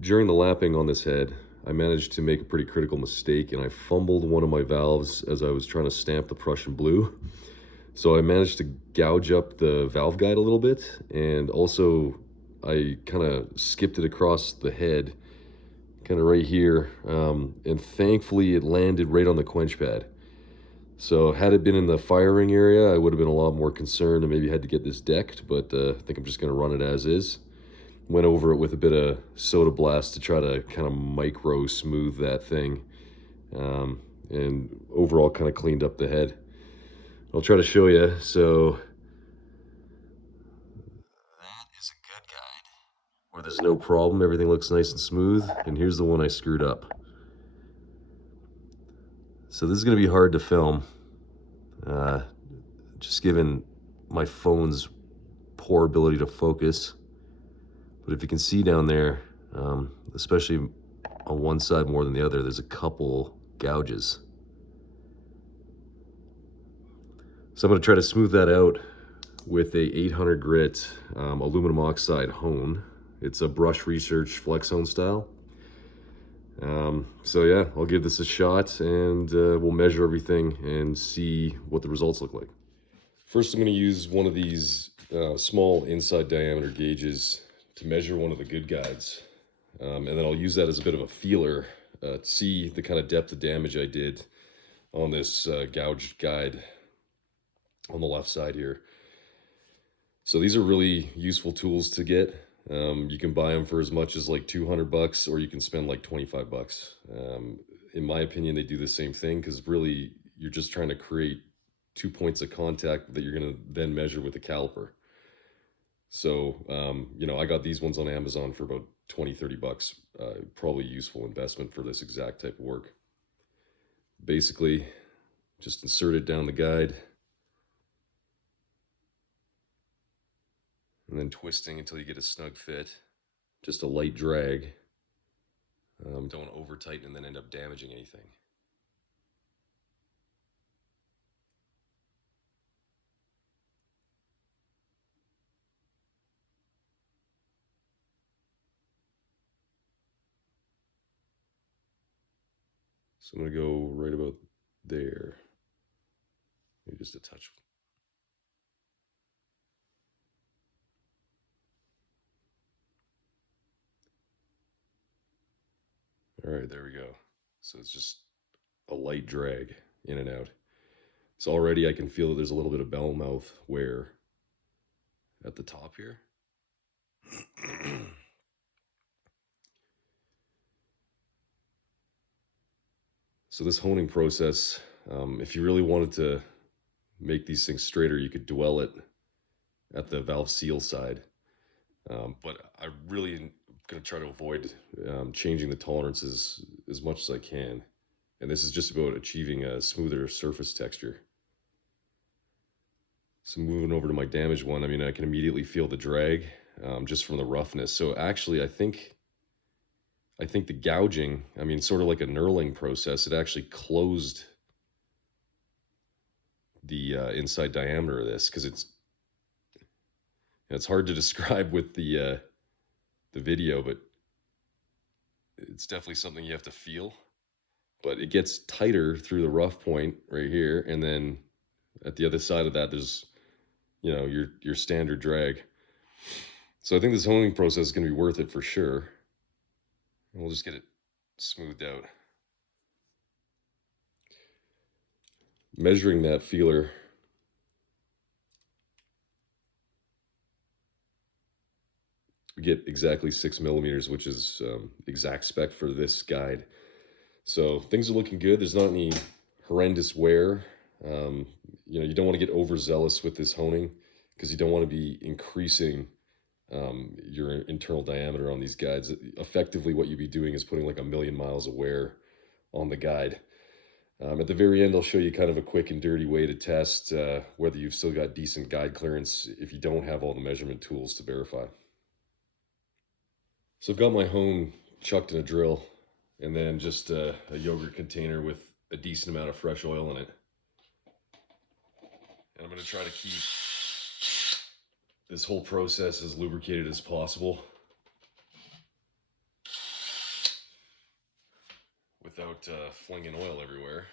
During the lapping on this head, I managed to make a pretty critical mistake and I fumbled one of my valves as I was trying to stamp the Prussian blue. So I managed to gouge up the valve guide a little bit, and also I kind of skipped it across the head, kind of right here, and thankfully it landed right on the quench pad. So had it been in the firing area, I would have been a lot more concerned and maybe had to get this decked, but I think I'm just going to run it as is. Went over it with a bit of soda blast to try to kind of micro smooth that thing, and overall kind of cleaned up the head. I'll try to show you. So that is a good guide where there's no problem, everything looks nice and smooth. And here's the one I screwed up. So this is going to be hard to film, uh, just given my phone's poor ability to focus. But if you can see down there, especially on one side more than the other, there's a couple gouges. So I'm going to try to smooth that out with a 800 grit aluminum oxide hone. It's a Brush Research flex hone style. So yeah, I'll give this a shot, and we'll measure everything and see what the results look like. First, I'm going to use one of these small inside diameter gauges to measure one of the good guides. And then I'll use that as a bit of a feeler to see the kind of depth of damage I did on this gouged guide on the left side here. So these are really useful tools to get. You can buy them for as much as like 200 bucks, or you can spend like 25 bucks. In my opinion, they do the same thing, because really you're just trying to create 2 points of contact that you're going to then measure with the caliper. So, I got these ones on Amazon for about 20, 30 bucks. Probably useful investment for this exact type of work. Basically, just insert it down the guide, and then twisting until you get a snug fit. Just a light drag. Don't over tighten and then end up damaging anything. So I'm going to go right about there. Maybe just a touch. All right, there we go. So it's just a light drag in and out. So already I can feel that there's a little bit of bell mouth wear at the top here. So this honing process, if you really wanted to make these things straighter, you could dwell it at the valve seal side. But I really am going to try to avoid changing the tolerances as much as I can. And this is just about achieving a smoother surface texture. So moving over to my damaged one, I mean, I can immediately feel the drag just from the roughness. So actually, I think the gouging, I mean, sort of like a knurling process, it actually closed the inside diameter of this, because it's hard to describe with the video, but it's definitely something you have to feel. But it gets tighter through the rough point right here, and then at the other side of that, there's your standard drag. So I think this honing process is going to be worth it for sure. And we'll just get it smoothed out. Measuring that feeler, we get exactly 6 millimeters, which is exact spec for this guide. So things are looking good. There's not any horrendous wear. You don't want to get overzealous with this honing, because you don't want to be increasing your internal diameter on these guides. Effectively, what you'd be doing is putting like 1,000,000 miles of wear on the guide. At the very end, I'll show you kind of a quick and dirty way to test whether you've still got decent guide clearance if you don't have all the measurement tools to verify. So I've got my hone chucked in a drill, and then just a yogurt container with a decent amount of fresh oil in it. And I'm going to try to keep this whole process as lubricated as possible. without flinging oil everywhere,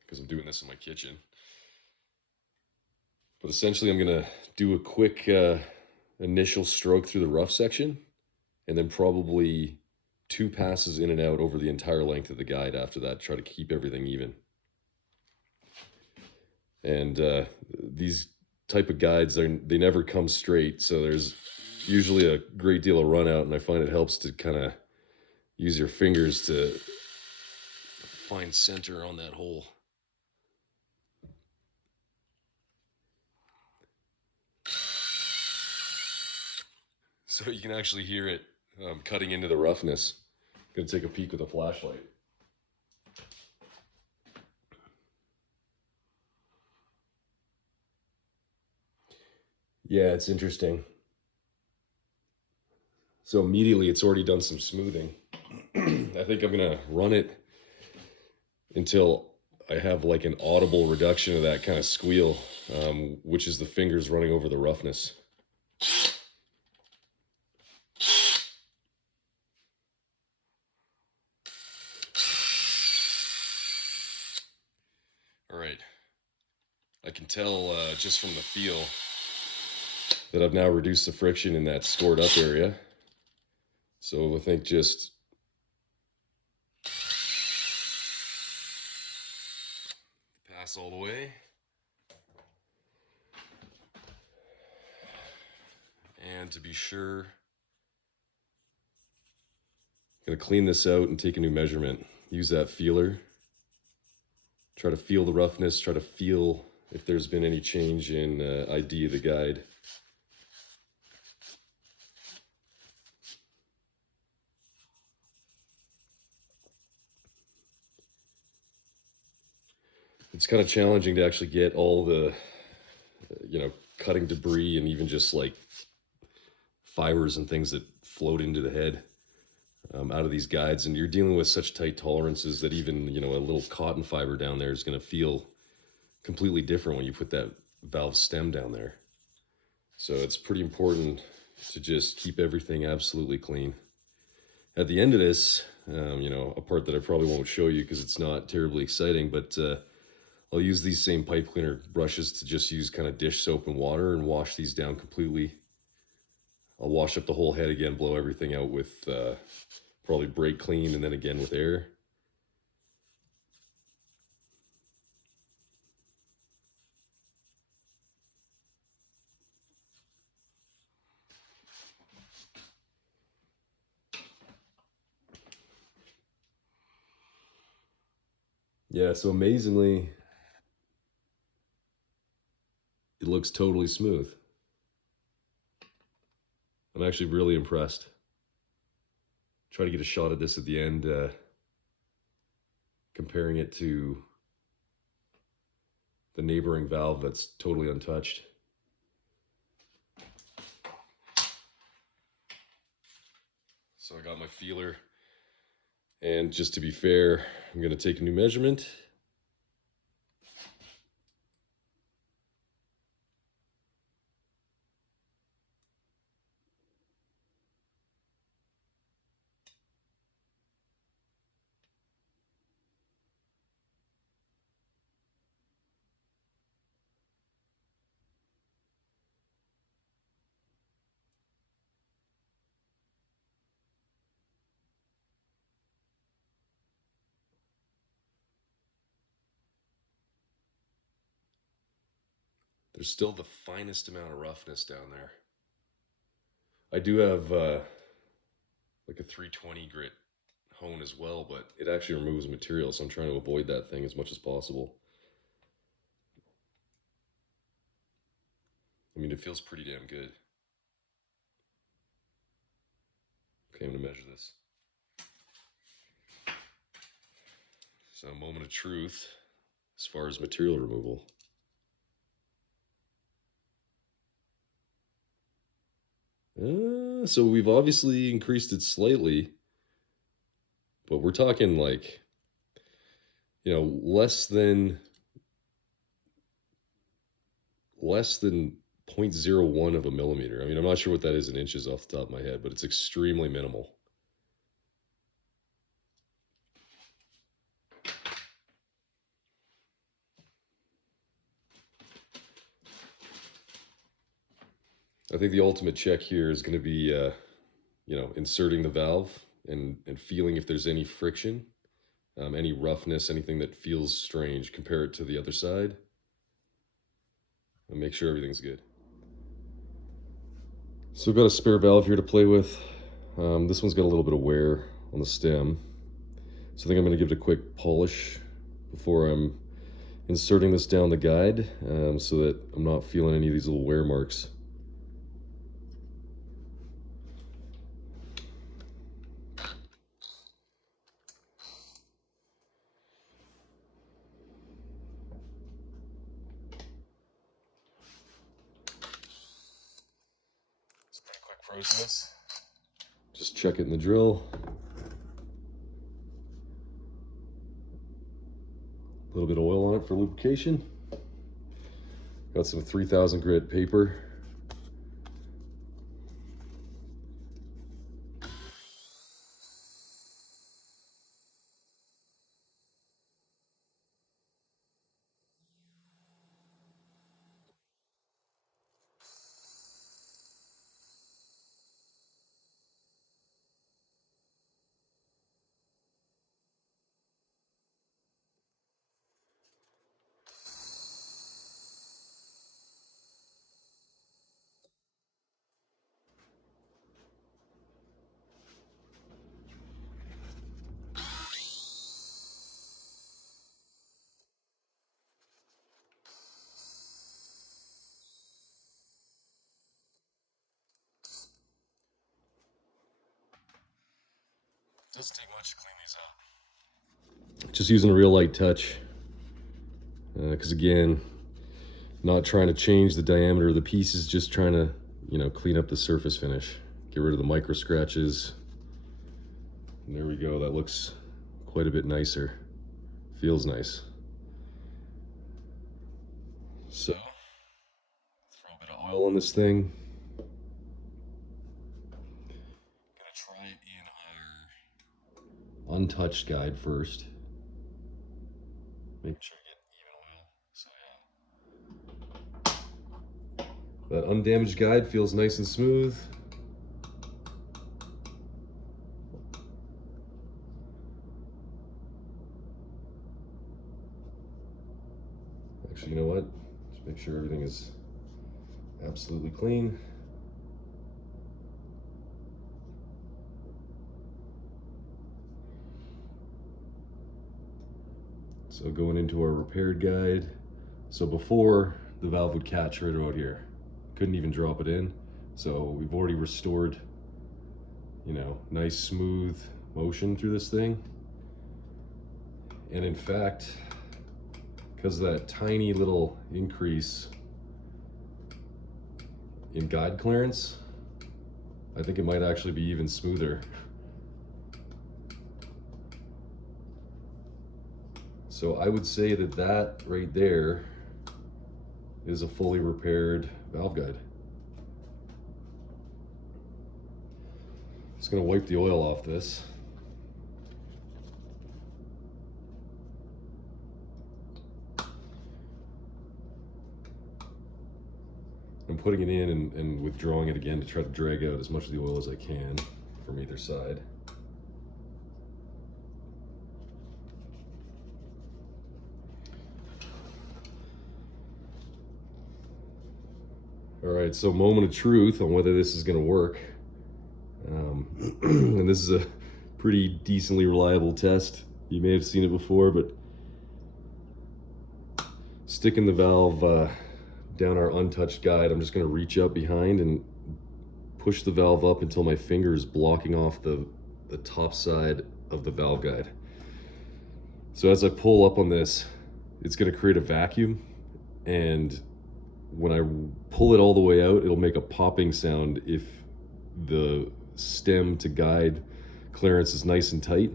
because I'm doing this in my kitchen. But essentially I'm going to do a quick initial stroke through the rough section, and then probably 2 passes in and out over the entire length of the guide after that, try to keep everything even. And these type of guides, they never come straight, so there's usually a great deal of run out, and I find it helps to kind of use your fingers to find center on that hole. So you can actually hear it cutting into the roughness. I'm gonna take a peek with a flashlight. Yeah, it's interesting. So immediately it's already done some smoothing. I think I'm gonna run it until I have like an audible reduction of that kind of squeal, which is the fingers running over the roughness. All right, I can tell just from the feel that I've now reduced the friction in that scored up area. So I think just pass all the way. And to be sure, I'm gonna clean this out and take a new measurement. Use that feeler. Try to feel the roughness, try to feel if there's been any change in ID of the guide. It's kind of challenging to actually get all the, cutting debris and even just like fibers and things that float into the head out of these guides. And you're dealing with such tight tolerances that even, a little cotton fiber down there is going to feel completely different when you put that valve stem down there. So it's pretty important to just keep everything absolutely clean. At the end of this, a part that I probably won't show you because it's not terribly exciting, but I'll use these same pipe cleaner brushes to just use kind of dish soap and water and wash these down completely. I'll wash up the whole head again, blow everything out with probably brake clean and then again with air. Yeah, so amazingly, it looks totally smooth. I'm actually really impressed. Try to get a shot at this at the end, comparing it to the neighboring valve that's totally untouched. So I got my feeler, and just to be fair, I'm going to take a new measurement. There's still the finest amount of roughness down there. I do have like a 320 grit hone as well, but it actually removes material, so I'm trying to avoid that thing as much as possible. I mean, it feels pretty damn good. Okay, I'm gonna measure this. So a moment of truth as far as material removal. So we've obviously increased it slightly, but we're talking like, less than 0.01 of a millimeter. I mean, I'm not sure what that is in inches off the top of my head, but it's extremely minimal. I think the ultimate check here is going to be, you know, inserting the valve and feeling if there's any friction, any roughness, anything that feels strange. Compare it to the other side and make sure everything's good. So I've got a spare valve here to play with. This one's got a little bit of wear on the stem. So I think I'm going to give it a quick polish before I'm inserting this down the guide, so that I'm not feeling any of these little wear marks. It's a pretty quick process. Just check it in the drill. A little bit of oil on it for lubrication. Got some 3000 grit paper. Doesn't take much to clean these up. Just using a real light touch, because again, not trying to change the diameter of the pieces, just trying to, you know, clean up the surface finish, get rid of the micro scratches. And there we go. That looks quite a bit nicer. Feels nice. So throw a bit of oil on this thing. Gonna try it in our untouched guide first. Make sure you get even oil. So yeah. That undamaged guide feels nice and smooth. Actually, you know what? Just make sure everything is absolutely clean. So going into our repaired guide. So before, the valve would catch right about here. Couldn't even drop it in. So we've already restored, you know, nice smooth motion through this thing. And in fact, because of that tiny little increase in guide clearance, I think it might actually be even smoother. So I would say that that right there is a fully repaired valve guide. Just gonna wipe the oil off this. I'm putting it in and withdrawing it again to try to drag out as much of the oil as I can from either side. All right, so moment of truth on whether this is gonna work. And this is a pretty decently reliable test. You may have seen it before, but sticking the valve down our untouched guide, I'm just gonna reach up behind and push the valve up until my finger is blocking off the top side of the valve guide. So as I pull up on this, it's gonna create a vacuum, and when I pull it all the way out, it'll make a popping sound if the stem to guide clearance is nice and tight.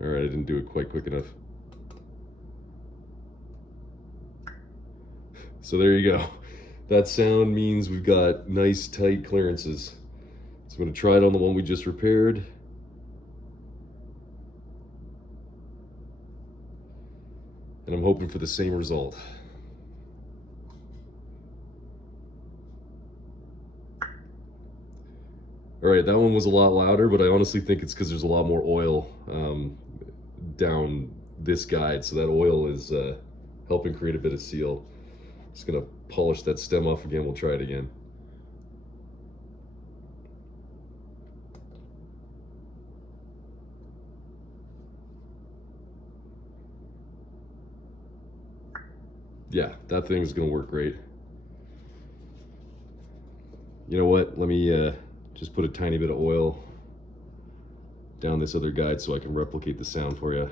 All right, I didn't do it quite quick enough. So there you go. That sound means we've got nice tight clearances. So I'm gonna try it on the one we just repaired. And I'm hoping for the same result. All right, that one was a lot louder, but I honestly think it's because there's a lot more oil down this guide, so that oil is helping create a bit of seal. Just gonna polish that stem off again. We'll try it again. Yeah, that thing's gonna work great. You know what? Let me just put a tiny bit of oil down this other guide so I can replicate the sound for you.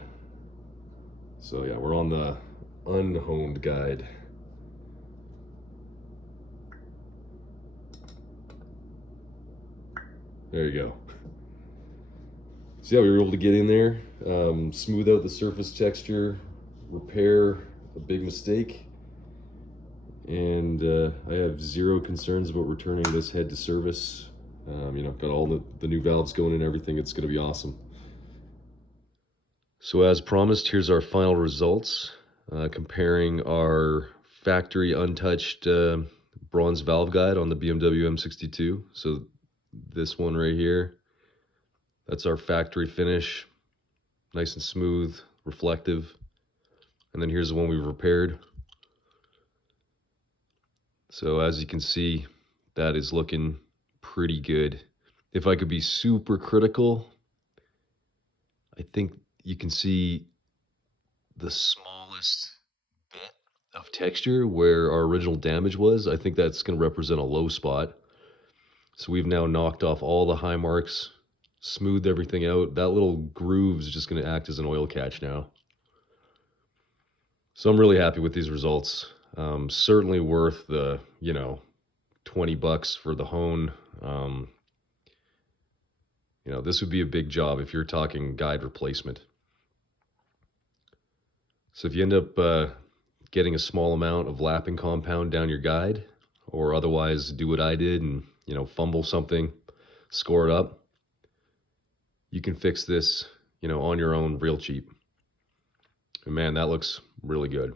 So yeah, we're on the unhoned guide. There you go. So yeah, we were able to get in there, smooth out the surface texture, repair a big mistake, and I have zero concerns about returning this head to service. You know, got all the new valves going and everything. It's going to be awesome. So as promised, here's our final results, comparing our factory untouched bronze valve guide on the BMW M62. So this one right here, that's our factory finish, nice and smooth, reflective. And then here's the one we've repaired. So as you can see, that is looking pretty good. If I could be super critical, I think you can see the smallest bit of texture where our original damage was. I think that's going to represent a low spot. So we've now knocked off all the high marks, smoothed everything out. That little groove is just going to act as an oil catch now. So I'm really happy with these results. Certainly worth the, 20 bucks for the hone. This would be a big job if you're talking guide replacement. So if you end up getting a small amount of lapping compound down your guide, or otherwise do what I did and, fumble something, score it up, you can fix this, on your own real cheap. And man, that looks really good.